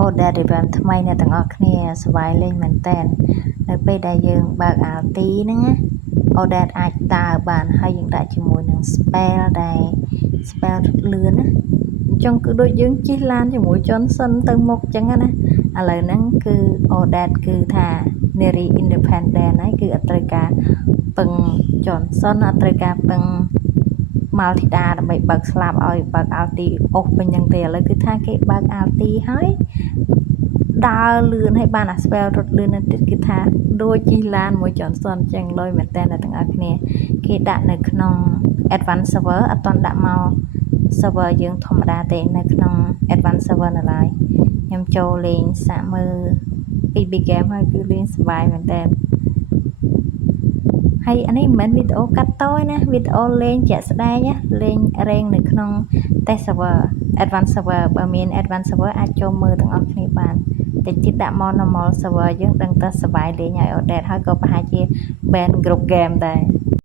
អូដែលរៀបចំថ្មីអ្នកទាំងអស់គ្នាស្វ័យលេងមែនតែននៅពេលដែលយើងបើក RT ហ្នឹងណាអូដែលអាចដើរបានហើយយើងដាក់ជាមួយនឹង spell ដែល spell លឿនណាអញ្ចឹងគឺដូចយើងជិះឡានជាមួយ Johnson ទៅមុខអញ្ចឹងណាឥឡូវហ្នឹងគឺអូដែលគឺថា Neri Independent ហើយគឺអត់ត្រូវការពឹង Johnson អត់ត្រូវការពឹងMaltida ដើម្បីបើកស្លាប់ឲ្យបើក RT អស់ពេញហ្នឹងទេឥឡូវគឺថាគេបើក RT ហើយដើរលឿនហើយបានអា spell រត់លឿនណាស់ទៀតគឺថាដូចជិះឡានមួយ Johnson អញ្ចឹងលយមែនតើអ្នកទាំងអស់គ្នាគេដាក់នៅក្នុង Advanced Server អត់ទាន់ដាក់មក server យើងធម្មតាទេនៅក្នុង Advanced Server នៅឡើយខ្ញុំចូលលេងសាកមើលពី big game ហើយគឺលេងសប្បាយមែនតើហើយអានេះមិនមែនវីដេអូកាត់តទេណាវីដេអូលេងជាក់ស្ដែងណាលេងរេងនៅក្នុង test server advanced server បើមាន advanced server អាចចូលមើលទាំងអស់គ្នាបានតិចទៀតដាក់មក normal server យើងដឹងតែសប្បាយលេងហើយ update ហើយក៏ប្រហែលជា ban គ្រប់ game ដែរ